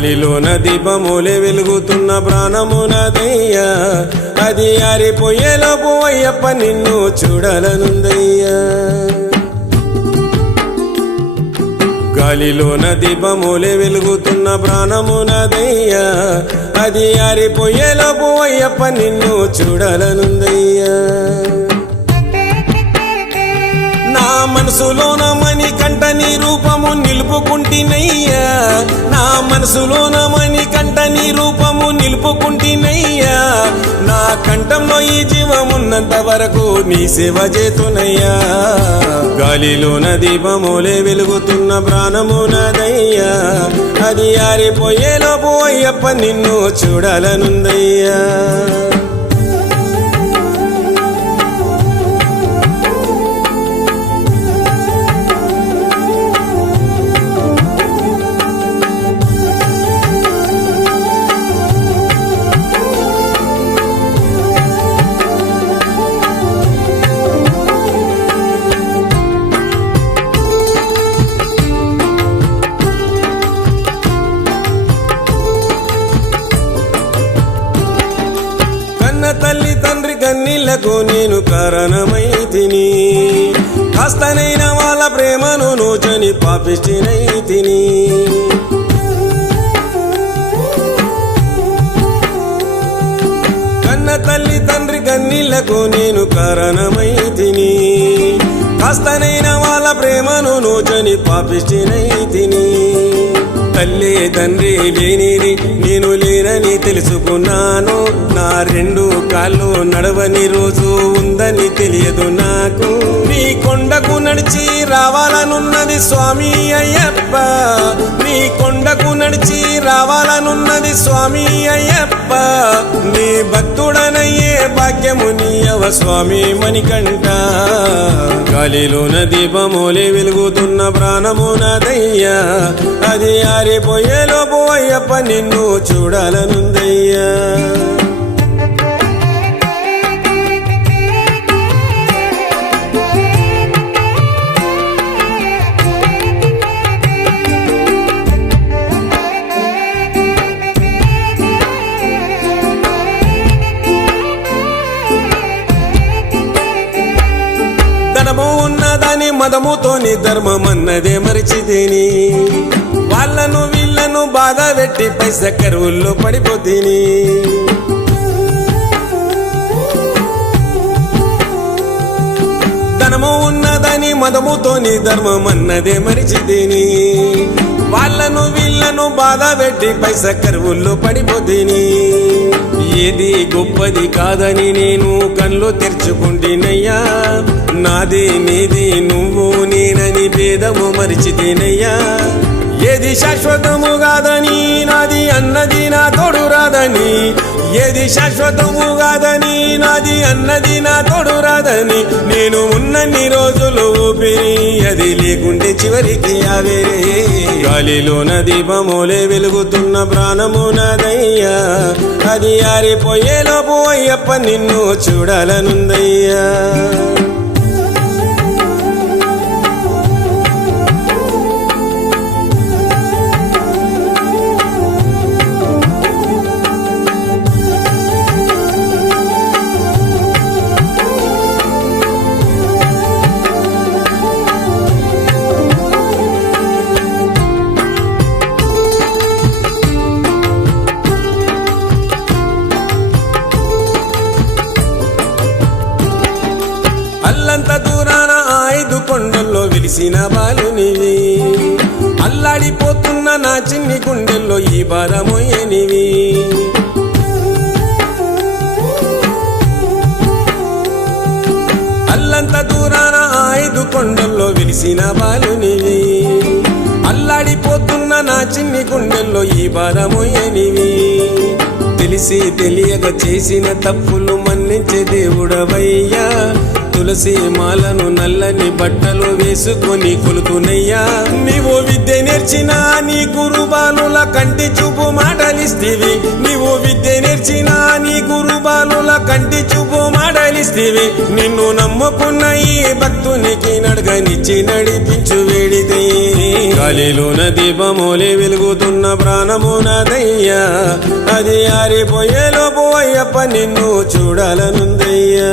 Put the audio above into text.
గాలిలోన దీపములే వెలుగుతున్న ప్రాణమునదయ్యా, అది ఆరిపోయేలోపు అయ్యప్ప నిన్ను చూడాలనుందయ్యా. గాలిలోన దీపములే వెలుగుతున్న ప్రాణమునదయ్యా, అది ఆరిపోయేలోపు అయ్యప్ప నిన్ను చూడాలనుందయ్యా. నా మనసులోన మణికంఠ నీ రూపము నిలుపుకుంటినయ్యా, నా మనసులోన మణికంఠ నీ రూపము నిలుపుకుంటినయ్యా. నా కంఠంలో ఈ జీవమున్నంత వరకు నీ సేవ చేతునయ్యా. గాలిలోన దీపములే వెలుగుతున్న ప్రాణమునదయ్యా, అది ఆరిపోయేలోపు అయ్యప్ప నిన్ను చూడాలనుందయ్యా. తల్లి తండ్రి కన్నీళ్లకు నేను కారణమైతిని, కాస్తనైన వాళ్ళ ప్రేమను నోచని పాపిష్టినైతిని. కన్న తల్లి తండ్రి కన్నీళ్లకు నేను కారణమైతిని, కాస్తనైన వాళ్ళ ప్రేమను నోచని పాపిష్టినైతిని. తల్లి తండ్రి లేనిది నేను లేనని తెలుసుకున్నాను, నా రెండు కాళ్ళు నడవని రోజు ఉందని తెలియదు నాకు. నీ కొండకు నడిచి రావాలనున్నది స్వామి అయ్యప్ప, నీ కొండకు నడిచి రావాలనున్నది స్వామి అయ్యప్ప. నీ భక్తుడనయ్యే భాగ్యము నీయవ స్వామి మణికంఠ. గాలిలోన దీపములే వెలుగుతున్న ప్రాణమునదయ్యా, అది ఆరిపోయేలోపు అయ్యప్ప నిన్ను చూడాలనుందయ్యా. ధనము ఉన్నదని మదముతోని ధర్మమన్నదే మరిచితిని, వాళ్ళను వీళ్ళను బాధ పెట్టి పైస కరువుల్లో పడిపోతిని. ధనము ఉన్నదని మదముతోని ధర్మమన్నదే మరిచితిని, వాళ్ళను వీళ్ళను బాధ పెట్టి పైస కరువుల్లో పడిపోతిని. ఏది గొప్పది కాదని నేను కళ్ళు తెరుచుకుంటేనయ్యా, నాది నీది నువ్వు నేనని భేదము మరిచితేనయ్యా. ఏది శాశ్వతము కాదని నాది అన్నది నా తోడు రాదని, ఏది శాశ్వతము కాదని నాది అన్నది నా తోడు రాదని. నేను ఉన్నన్ని రోజులు ఊపిరి అది లేకుంటే చివరికి ఆవేరే. గాలిలోన దీపములే వెలుగుతున్న ప్రాణమునదయ్యా, అది ఆరిపోయేలోపు అయ్యప్ప నిన్ను చూడాలనుందయ్యా. అల్లంత దూరాన 5 కొండల్లో వెలిసిన బాలునివి, అల్లాడిపోతున్న నా చిన్ని గుండెల్లో ఈ బాధ మోయనివి. అల్లంత దూరాన 5 కొండల్లో వెలిసిన బాలునివి, అల్లాడిపోతున్న నా చిన్ని గుండెల్లో ఈ బాధ మోయనివి. తెలిసి తెలియక చేసిన తప్పులు మన్నించే దేవుడవయ్యా, తులసి మాలను నల్లని బట్టలు వేసుకొని కొలుకునయ్యా. నీవు విద్య నేర్చిన నీ గురుబాలుల కంటి చూపు మాటలిస్తీవి, నీవు విద్య నేర్చిన నీ గురుబాలుల కంటి చూపు మాటలిస్తీవి. నిన్ను నమ్ముకున్న ఈ భక్తునికి నడగనిచ్చి నడిపించు వేడితే. గాలిలోన దీపమోలే వెలుగుతున్న ప్రాణము నాదయ్యా అది ఆరిపోయే లోపు అయ్యప్ప నిన్ను చూడాలనుందయ్యా